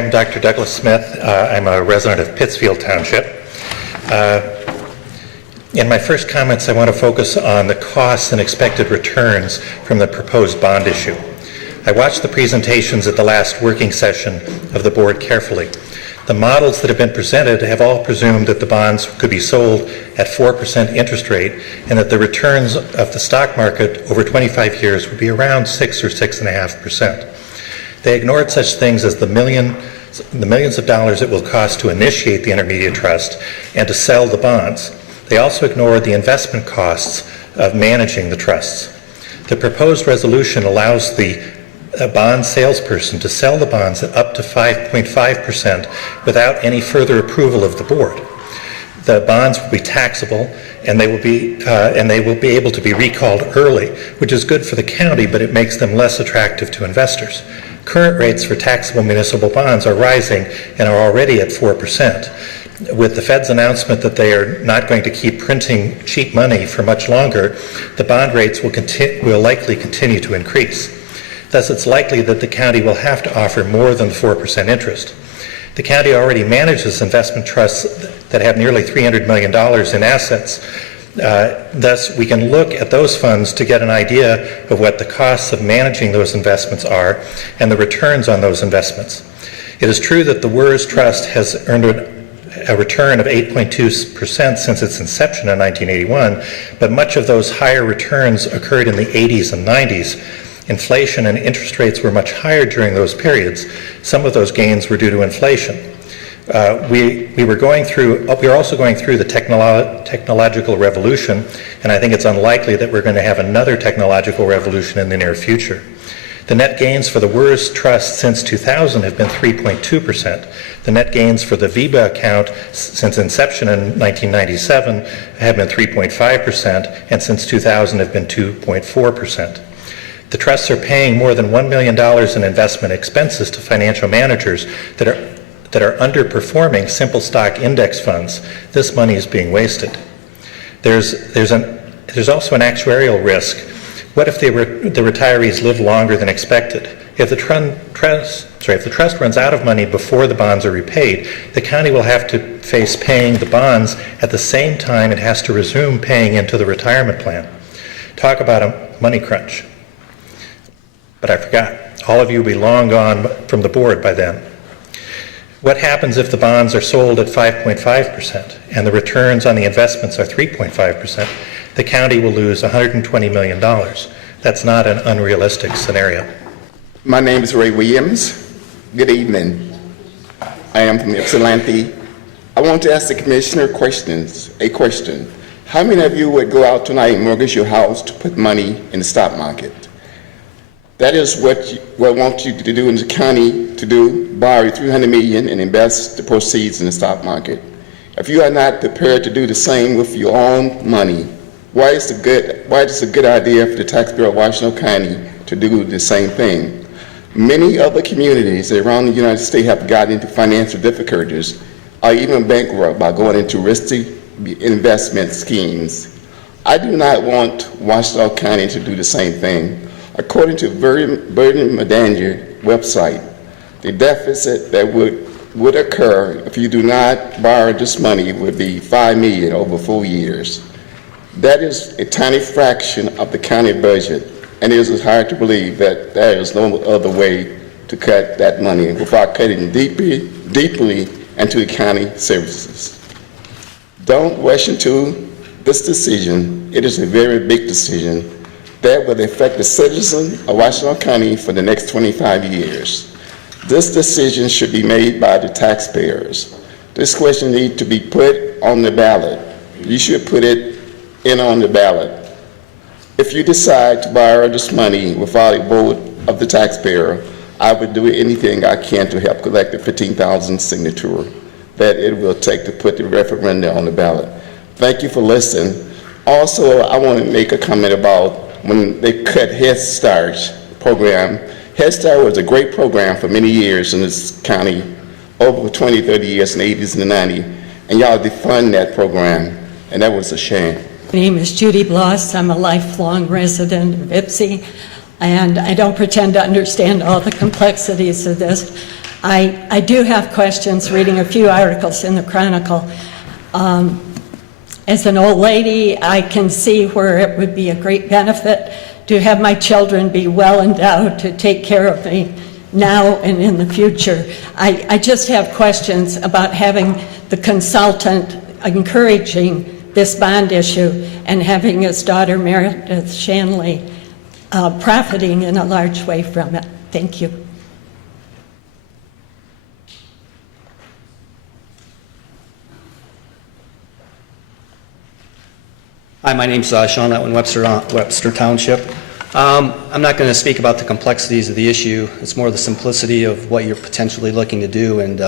I'm Dr. Douglas Smith. I'm a resident of Pittsfield Township. In my first comments, I want to focus on the costs and expected returns from the proposed bond issue. I watched the presentations at the last working session of the board carefully. The models that have been presented have all presumed that the bonds could be sold at 4% interest rate and that the returns of the stock market over 25 years would be around 6 or 6.5%. They ignored such things as the millions of dollars it will cost to initiate the intermediate trust and to sell the bonds. They also ignored the investment costs of managing the trusts. The proposed resolution allows the bond salesperson to sell the bonds at up to 5.5% without any further approval of the board. The bonds will be taxable, and they will be able to be recalled early, which is good for the county, but it makes them less attractive to investors. Current rates for taxable municipal bonds are rising and are already at 4%. With the Fed's announcement that they are not going to keep printing cheap money for much longer, the bond rates will likely continue to increase. Thus, it's likely that the county will have to offer more than 4% interest. The county already manages investment trusts that have nearly $300 million in assets. Thus, we can look at those funds to get an idea of what the costs of managing those investments are and the returns on those investments. It is true that the WERS Trust has earned a return of 8.2% since its inception in 1981, but much of those higher returns occurred in the 80s and 90s. Inflation and interest rates were much higher during those periods. Some of those gains were due to inflation. We are also going through the technological revolution, and I think it's unlikely that we're going to have another technological revolution in the near future. The net gains for the WERS Trust since 2000 have been 3.2%. The net gains for the VEBA account since inception in 1997 have been 3.5%, and since 2000 have been 2.4%. The trusts are paying more than $1 million in investment expenses to financial managers that are underperforming simple stock index funds. This money is being wasted. There's also an actuarial risk. What if the retirees live longer than expected? If the trust runs out of money before the bonds are repaid, the county will have to face paying the bonds at the same time it has to resume paying into the retirement plan. Talk about a money crunch. But I forgot. All of you will be long gone from the board by then. What happens if the bonds are sold at 5.5% and the returns on the investments are 3.5%? The county will lose $120 million. That's not an unrealistic scenario. My name is Ray Williams. Good evening. I am from Ypsilanti. I want to ask the commissioner a question. How many of you would go out tonight and mortgage your house to put money in the stock market? That is what I want you to do in the county to do, borrow $300 million and invest the proceeds in the stock market. If you are not prepared to do the same with your own money, why is it a good idea for the taxpayer of Washtenaw County to do the same thing? Many other communities around the United States have gotten into financial difficulties or even bankrupt by going into risky investment schemes. I do not want Washtenaw County to do the same thing. According to Burden Medania website, the deficit that would occur if you do not borrow this money would be $5 million over 4 years. That is a tiny fraction of the county budget, and it is hard to believe that there is no other way to cut that money without cutting deeply into the county services. Don't rush into this decision. It is a very big decision that will affect the citizens of Washtenaw County for the next 25 years. This decision should be made by the taxpayers. This question needs to be put on the ballot. You should put it in on the ballot. If you decide to borrow this money without a vote of the taxpayer, I would do anything I can to help collect the 15,000 signatures that it will take to put the referendum on the ballot. Thank you for listening. Also, I want to make a comment about when they cut Head Start program. Head Start was a great program for many years in this county, over 20, 30 years in the 80s and the 90s, and y'all defund that program, and that was a shame. My name is Judy Bloss. I'm a lifelong resident of Ypsi, and I don't pretend to understand all the complexities of this, I do have questions, reading a few articles in the Chronicle. As an old lady, I can see where it would be a great benefit to have my children be well endowed to take care of me now and in the future. I just have questions about having the consultant encouraging this bond issue and having his daughter Meredith Shanley profiting in a large way from it. Thank you. Hi, my name's Sean Letwin, Webster Township. I'm not going to speak about the complexities of the issue. It's more the simplicity of what you're potentially looking to do. And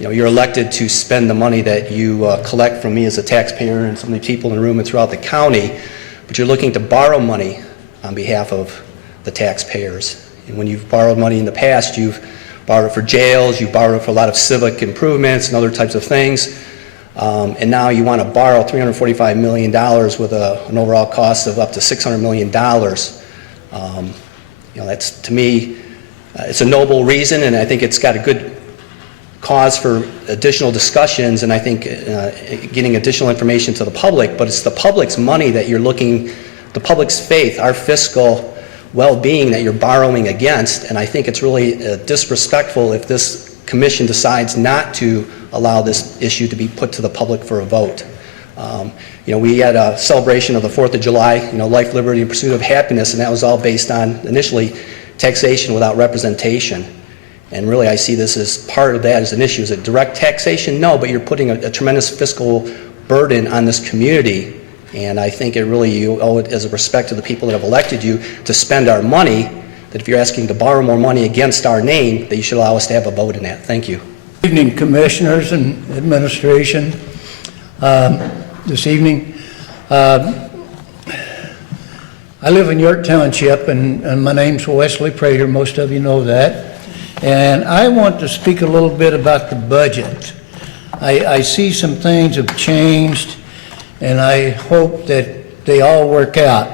you're elected to spend the money that you collect from me as a taxpayer and so many people in the room and throughout the county, but you're looking to borrow money on behalf of the taxpayers. And when you've borrowed money in the past, you've borrowed for jails, you've borrowed for a lot of civic improvements and other types of things. And now you want to borrow $345 million with an overall cost of up to $600 million. That's, to me, it's a noble reason, and I think it's got a good cause for additional discussions, and I think getting additional information to the public, but it's the public's money that you're looking, the public's faith, our fiscal well-being that you're borrowing against, and I think it's really disrespectful if this commission decides not to allow this issue to be put to the public for a vote. We had a celebration of the 4th of July, life, liberty, and pursuit of happiness, and that was all based on initially taxation without representation. And really I see this as part of that as an issue. Is it direct taxation? No, but you're putting a tremendous fiscal burden on this community, and I think you owe it as a respect to the people that have elected you to spend our money, that if you're asking to borrow more money against our name, that you should allow us to have a vote in that. Thank you. Good evening, commissioners and administration. This evening, I live in York Township, and my name's Wesley Prater. Most of you know that. And I want to speak a little bit about the budget. I see some things have changed, and I hope that they all work out.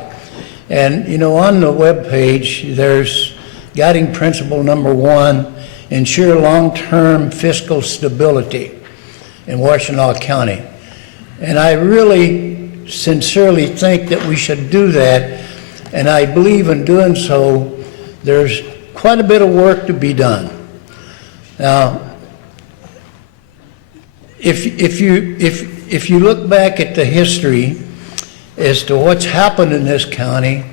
And, on the webpage, there's guiding principle number 1, ensure long-term fiscal stability in Washtenaw County. And I really sincerely think that we should do that, and I believe in doing so, there's quite a bit of work to be done. Now, if you look back at the history as to what's happened in this county,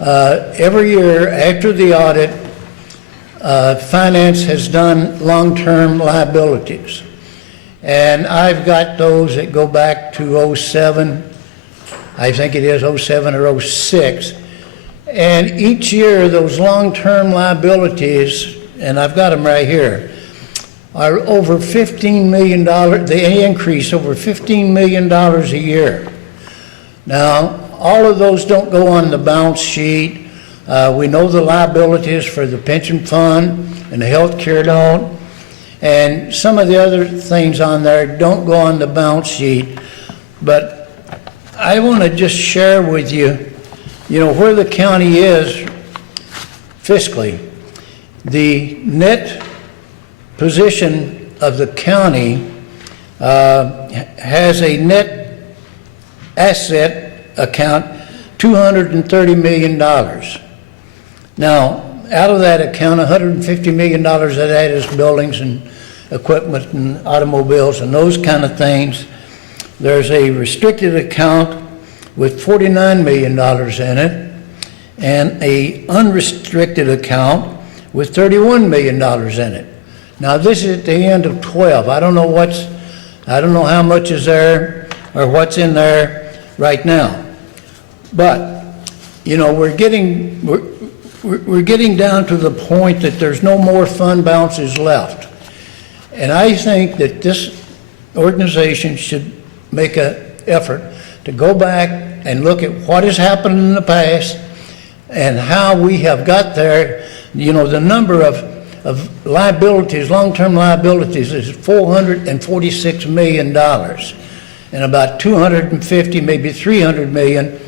every year after the audit, finance has done long-term liabilities. And I've got those that go back to 07, I think it is 07 or 06. And each year those long-term liabilities, and I've got them right here, are over $15 million, they increase over $15 million a year. Now, all of those don't go on the balance sheet. We know the liabilities for the pension fund and the health care don't. And some of the other things on there don't go on the balance sheet. But I want to just share with you, where the county is fiscally. The net position of the county has a net asset account, $230 million. Now, out of that account, $150 million of that is buildings and equipment and automobiles and those kind of things. There's a restricted account with $49 million in it, and a unrestricted account with $31 million in it. Now, this is at the end of 12. I don't know how much is there or what's in there right now. But, we're getting down to the point that there's no more fund balances left. And I think that this organization should make an effort to go back and look at what has happened in the past and how we have got there. The number of liabilities, long-term liabilities, is $446 million. And about 250, maybe 300 million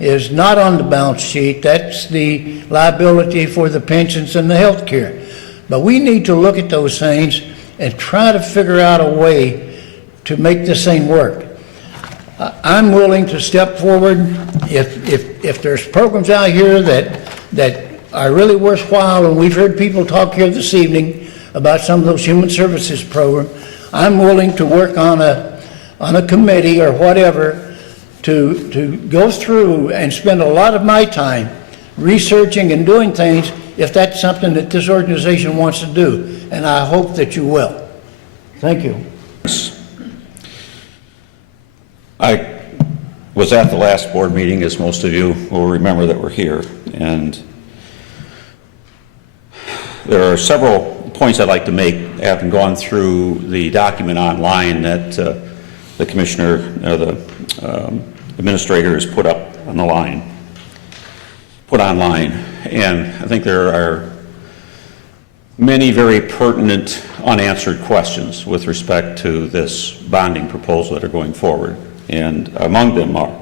is not on the balance sheet. That's the liability for the pensions and the health care. But we need to look at those things and try to figure out a way to make this thing work. I'm willing to step forward if there's programs out here that are really worthwhile, and we've heard people talk here this evening about some of those human services programs. I'm willing to work on a committee or whatever to go through and spend a lot of my time researching and doing things if that's something that this organization wants to do, and I hope that you will. Thank you. I was at the last board meeting, as most of you will remember that were here, and there are several points I'd like to make, having gone through the document online that the commissioner, the administrator has put online. And I think there are many very pertinent unanswered questions with respect to this bonding proposal that are going forward. And among them are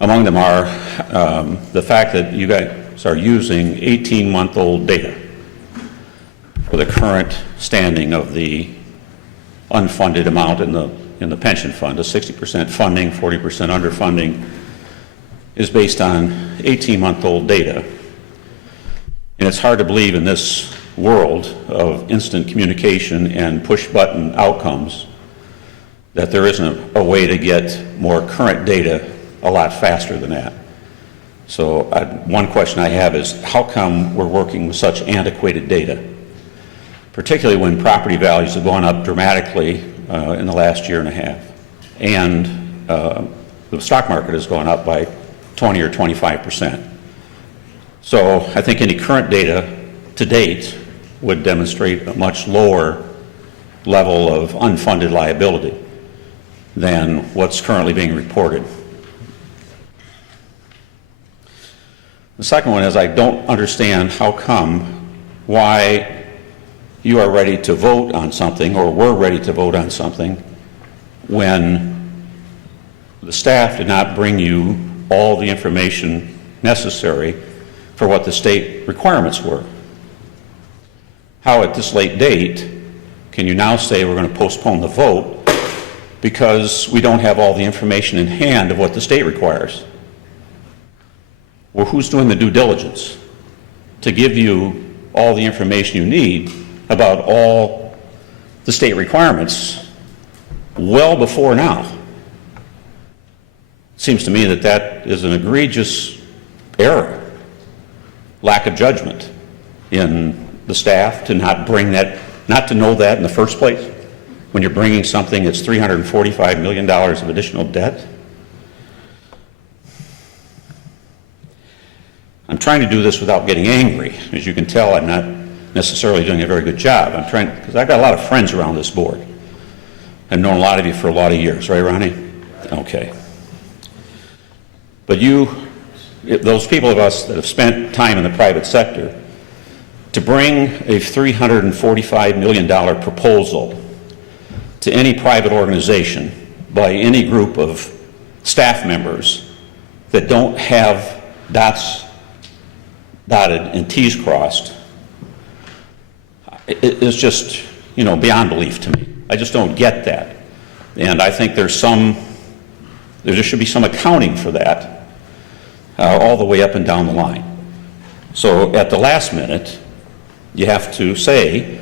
the fact that you guys are using 18-month-old data for the current standing of the unfunded amount in the pension fund. The 60% funding, 40% underfunding is based on 18-month-old data. And it's hard to believe in this world of instant communication and push-button outcomes that there isn't a way to get more current data a lot faster than that. So one question I have is, how come we're working with such antiquated data, particularly when property values have gone up dramatically in the last year and a half, and the stock market has gone up by 20 or 25%. So I think any current data to date would demonstrate a much lower level of unfunded liability than what's currently being reported. The second one is, I don't understand why you are ready to vote on something, or were ready to vote on something, when the staff did not bring you all the information necessary for what the state requirements were. How at this late date can you now say we're going to postpone the vote because we don't have all the information in hand of what the state requires? Well, who's doing the due diligence to give you all the information you need about all the state requirements well before now? It seems to me that that is an egregious error, lack of judgment in the staff to not to know that in the first place when you're bringing something that's $345 million of additional debt. I'm trying to do this without getting angry. As you can tell, I'm not necessarily doing a very good job. I'm trying, because I've got a lot of friends around this board. I've known a lot of you for a lot of years, right, Ronnie? Okay. But those people of us that have spent time in the private sector, to bring a $345 million proposal to any private organization by any group of staff members that don't have dots dotted and T's crossed, is just, beyond belief to me. I just don't get that. And I think there should be some accounting for that all the way up and down the line. So at the last minute, you have to say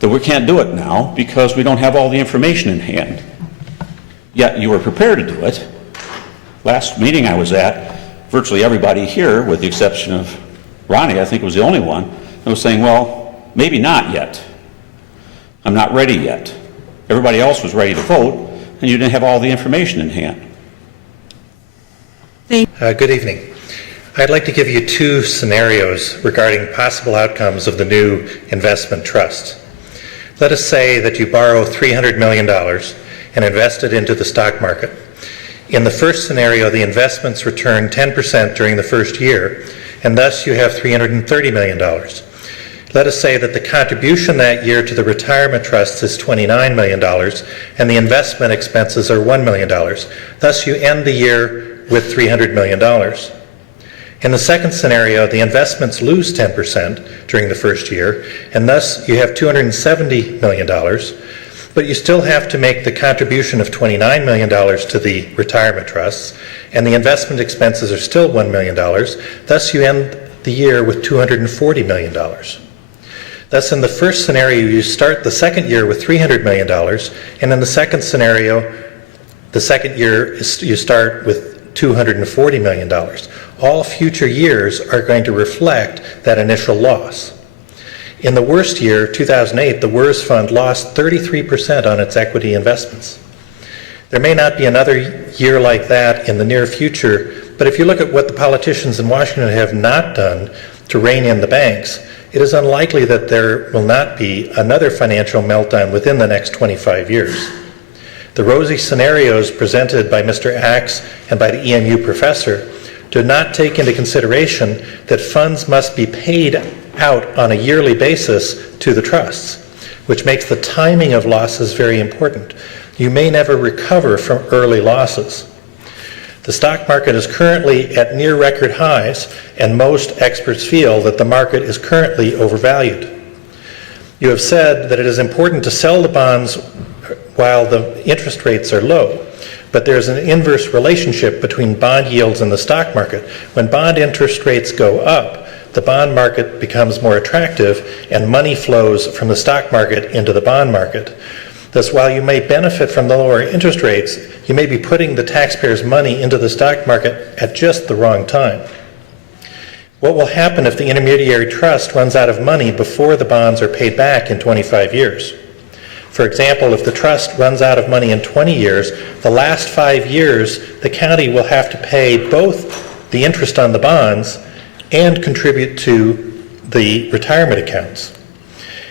that we can't do it now because we don't have all the information in hand. Yet you were prepared to do it. Last meeting I was at, virtually everybody here, with the exception of Ronnie, I think was the only one, that was saying, well, maybe not yet. I'm not ready yet. Everybody else was ready to vote, and you didn't have all the information in hand. Good evening. I'd like to give you two scenarios regarding possible outcomes of the new investment trust. Let us say that you borrow $300 million and invest it into the stock market. In the first scenario, the investments return 10% during the first year, and thus you have $330 million. Let us say that the contribution that year to the retirement trust is $29 million, and the investment expenses are $1 million. Thus you end the year with $300 million. In the second scenario, the investments lose 10% during the first year, and thus you have $270 million, but you still have to make the contribution of $29 million to the retirement trusts, and the investment expenses are still $1 million. Thus, you end the year with $240 million. Thus, in the first scenario, you start the second year with $300 million, and in the second scenario, the second year, you start with $240 million. All future years are going to reflect that initial loss. In the worst year, 2008, the WERS fund lost 33% on its equity investments. There may not be another year like that in the near future, but if you look at what the politicians in Washington have not done to rein in the banks, it is unlikely that there will not be another financial meltdown within the next 25 years. The rosy scenarios presented by Mr. Axe and by the EMU professor do not take into consideration that funds must be paid out on a yearly basis to the trusts, which makes the timing of losses very important. You may never recover from early losses. The stock market is currently at near record highs, and most experts feel that the market is currently overvalued. You have said that it is important to sell the bonds while the interest rates are low, but there's an inverse relationship between bond yields and the stock market. When bond interest rates go up, the bond market becomes more attractive and money flows from the stock market into the bond market. Thus, while you may benefit from the lower interest rates, you may be putting the taxpayers' money into the stock market at just the wrong time. What will happen if the intermediary trust runs out of money before the bonds are paid back in 25 years? For example, if the trust runs out of money in 20 years, the last 5 years, the county will have to pay both the interest on the bonds and contribute to the retirement accounts.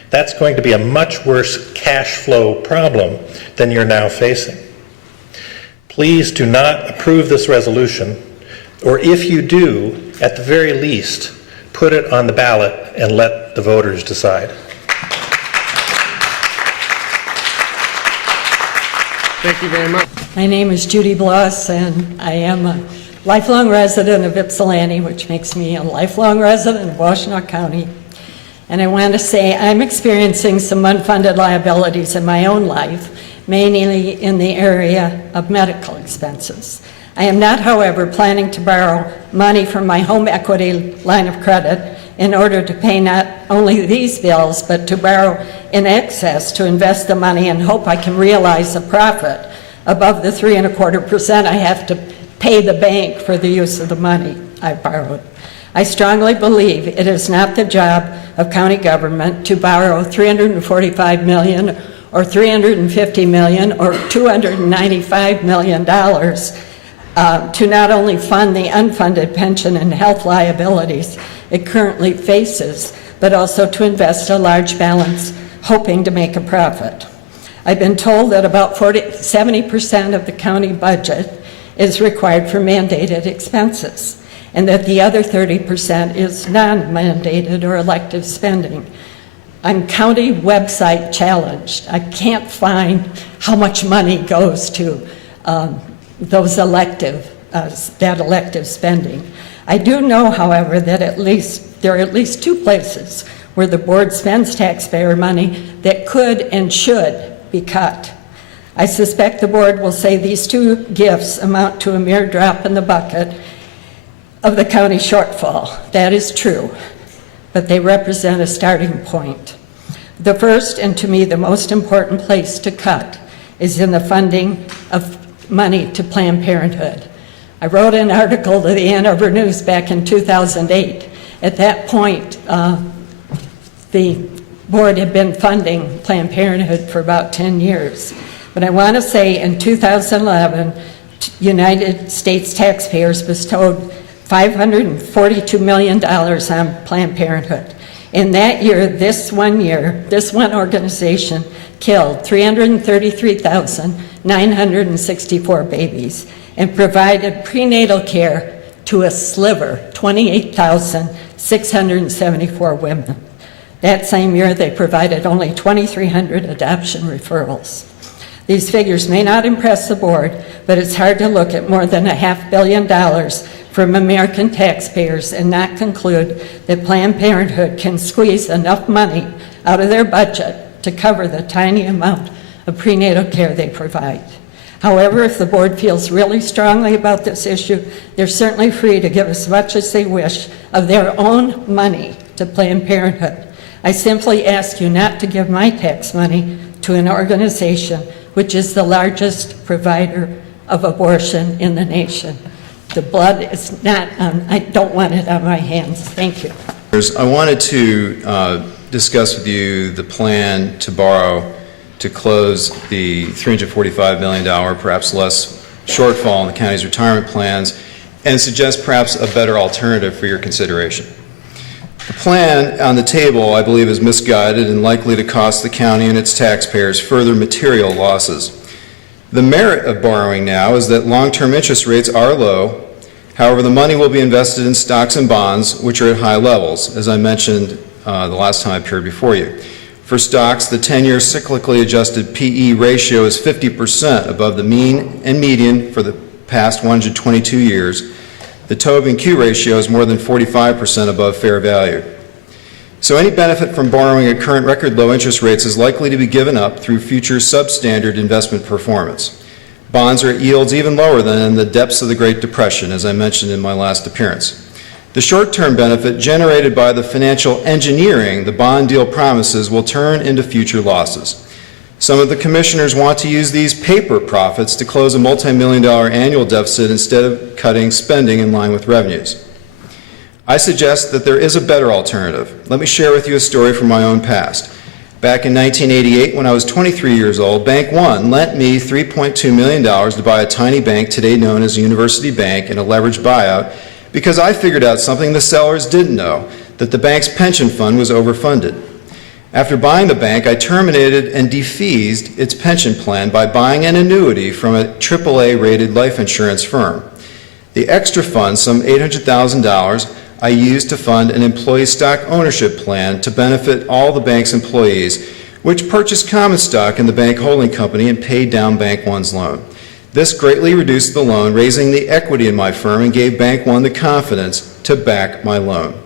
That's going to be a much worse cash flow problem than you're now facing. Please do not approve this resolution, or if you do, at the very least, put it on the ballot and let the voters decide. Thank you very much. My name is Judy Bloss, and I am a lifelong resident of Ypsilanti, which makes me a lifelong resident of Washtenaw County. And I want to say I'm experiencing some unfunded liabilities in my own life, mainly in the area of medical expenses. I am not, however, planning to borrow money from my home equity line of credit in order to pay not only these bills, but to borrow in excess to invest the money and hope I can realize a profit above the 3.25% I have to pay the bank for the use of the money I borrowed. I strongly believe it is not the job of county government to borrow $345 million or $350 million or $295 million to not only fund the unfunded pension and health liabilities it currently faces, but also to invest a large balance hoping to make a profit. I've been told that about 70% of the county budget is required for mandated expenses, and that the other 30% is non-mandated or elective spending. I'm county website challenged. I can't find how much money goes to those elective spending. I do know, however, that there are at least two places where the board spends taxpayer money that could and should be cut. I suspect the board will say these two gifts amount to a mere drop in the bucket of the county shortfall. That is true, but they represent a starting point. The first, and to me the most important place to cut, is in the funding of money to Planned Parenthood. I wrote an article to the Ann Arbor News back in 2008. At that point, the board had been funding Planned Parenthood for about 10 years. But I want to say in 2011, United States taxpayers bestowed $542 million on Planned Parenthood. In that year, this one organization killed 333,964 babies and provided prenatal care to a sliver, 28,674 women. That same year, they provided only 2,300 adoption referrals. These figures may not impress the board, but it's hard to look at more than $500 million from American taxpayers and not conclude that Planned Parenthood can squeeze enough money out of their budget to cover the tiny amount of prenatal care they provide. However, if the board feels really strongly about this issue, they're certainly free to give as much as they wish of their own money to Planned Parenthood. I simply ask you not to give my tax money to an organization which is the largest provider of abortion in the nation. The blood is not on, I don't want it on my hands. Thank you. I wanted to discuss with you the plan to borrow to close the $345 million, perhaps less, shortfall in the county's retirement plans and suggest perhaps a better alternative for your consideration. The plan on the table, I believe, is misguided and likely to cost the county and its taxpayers further material losses. The merit of borrowing now is that long-term interest rates are low. However, the money will be invested in stocks and bonds, which are at high levels, as I mentioned the last time I appeared before you. For stocks, the 10-year cyclically adjusted PE ratio is 50% above the mean and median for the past 122 years. The Tobin and Q ratio is more than 45% above fair value. So any benefit from borrowing at current record low interest rates is likely to be given up through future substandard investment performance. Bonds are at yields even lower than in the depths of the Great Depression, as I mentioned in my last appearance. The short-term benefit generated by the financial engineering the bond deal promises will turn into future losses. Some of the commissioners want to use these paper profits to close a multi-million-dollar annual deficit instead of cutting spending in line with revenues. I suggest that there is a better alternative. Let me share with you a story from my own past. Back in 1988, when I was 23 years old, Bank One lent me $3.2 million to buy a tiny bank today known as University Bank in a leveraged buyout because I figured out something the sellers didn't know, that the bank's pension fund was overfunded. After buying the bank, I terminated and defeased its pension plan by buying an annuity from a AAA-rated life insurance firm. The extra funds, some $800,000, I used to fund an employee stock ownership plan to benefit all the bank's employees, which purchased common stock in the bank holding company and paid down Bank One's loan. This greatly reduced the loan, raising the equity in my firm, and gave Bank One the confidence to back my loan.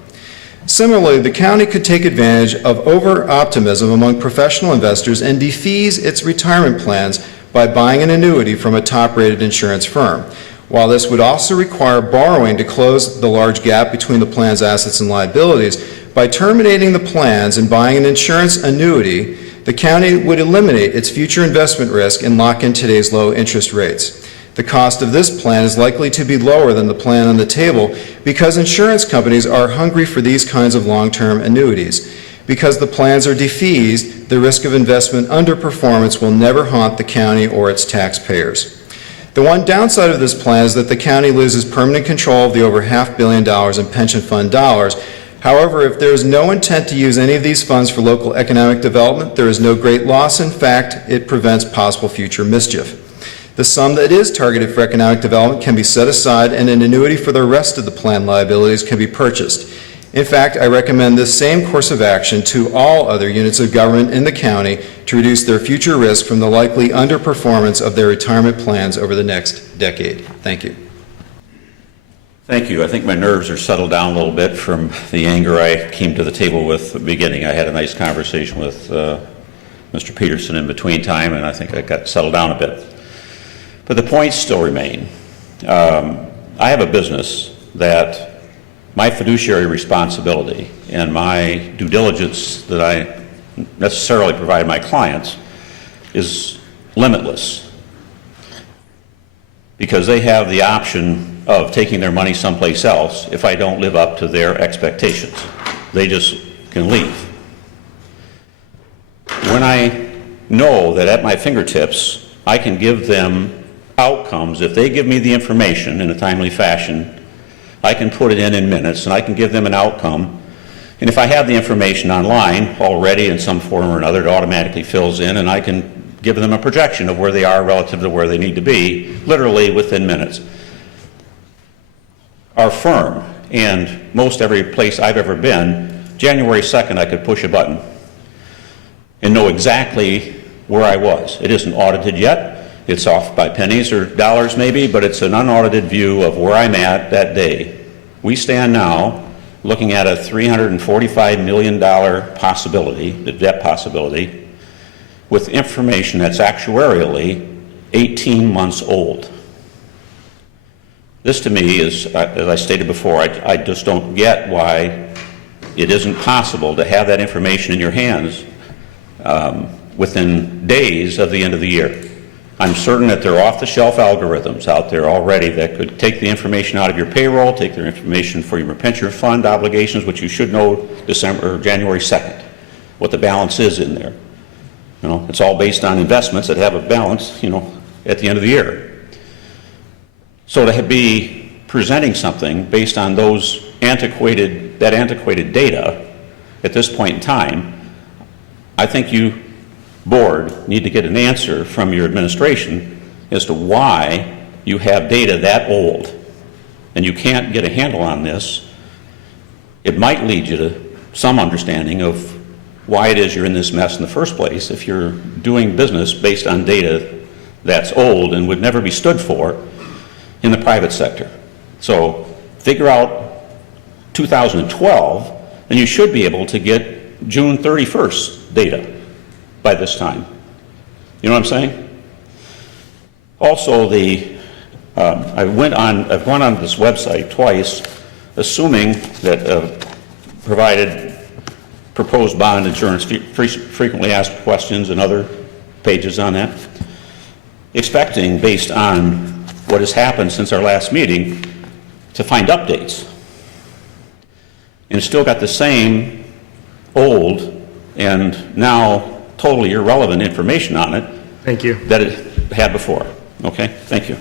Similarly, the county could take advantage of over-optimism among professional investors and defease its retirement plans by buying an annuity from a top-rated insurance firm. While this would also require borrowing to close the large gap between the plan's assets and liabilities, by terminating the plans and buying an insurance annuity, the county would eliminate its future investment risk and lock in today's low interest rates. The cost of this plan is likely to be lower than the plan on the table because insurance companies are hungry for these kinds of long-term annuities. Because the plans are defeased, the risk of investment underperformance will never haunt the county or its taxpayers. The one downside of this plan is that the county loses permanent control of the over $500 million in pension fund dollars. However, if there is no intent to use any of these funds for local economic development, there is no great loss. In fact, it prevents possible future mischief. The sum that is targeted for economic development can be set aside and an annuity for the rest of the plan liabilities can be purchased. In fact, I recommend this same course of action to all other units of government in the county to reduce their future risk from the likely underperformance of their retirement plans over the next decade. Thank you. Thank you. I think my nerves are settled down a little bit from the anger I came to the table with at the beginning. I had a nice conversation with Mr. Peterson in between time, and I think I got settled down a bit. But the points still remain. I have a business that my fiduciary responsibility and my due diligence that I necessarily provide my clients is limitless because they have the option of taking their money someplace else if I don't live up to their expectations. They just can leave. When I know that at my fingertips I can give them outcomes, if they give me the information in a timely fashion, I can put it in minutes and I can give them an outcome. And if I have the information online already in some form or another, it automatically fills in and I can give them a projection of where they are relative to where they need to be, literally within minutes. Our firm and most every place I've ever been, January 2nd I could push a button and know exactly where I was. It isn't audited yet. It's off by pennies or dollars maybe, but it's an unaudited view of where I'm at that day. We stand now looking at a $345 million possibility, the debt possibility, with information that's actuarially 18 months old. This to me is, as I stated before, I just don't get why it isn't possible to have that information in your hands within days of the end of the year. I'm certain that there are off-the-shelf algorithms out there already that could take the information out of your payroll, take their information for your pension fund obligations, which you should know January 2nd, what the balance is in there. You know, it's all based on investments that have a balance, you know, at the end of the year. So to be presenting something based on those antiquated data at this point in time, I think you, board, need to get an answer from your administration as to why you have data that old and you can't get a handle on this. It might lead you to some understanding of why it is you're in this mess in the first place if you're doing business based on data that's old and would never be stood for in the private sector. So figure out 2012, and you should be able to get June 31st data by this time. You know what I'm saying? Also, I've gone on this website twice, assuming that proposed bond insurance, frequently asked questions and other pages on that, expecting, based on what has happened since our last meeting, to find updates. And it's still got the same old and now totally irrelevant information on it. Thank you. That it had before. Okay? Thank you.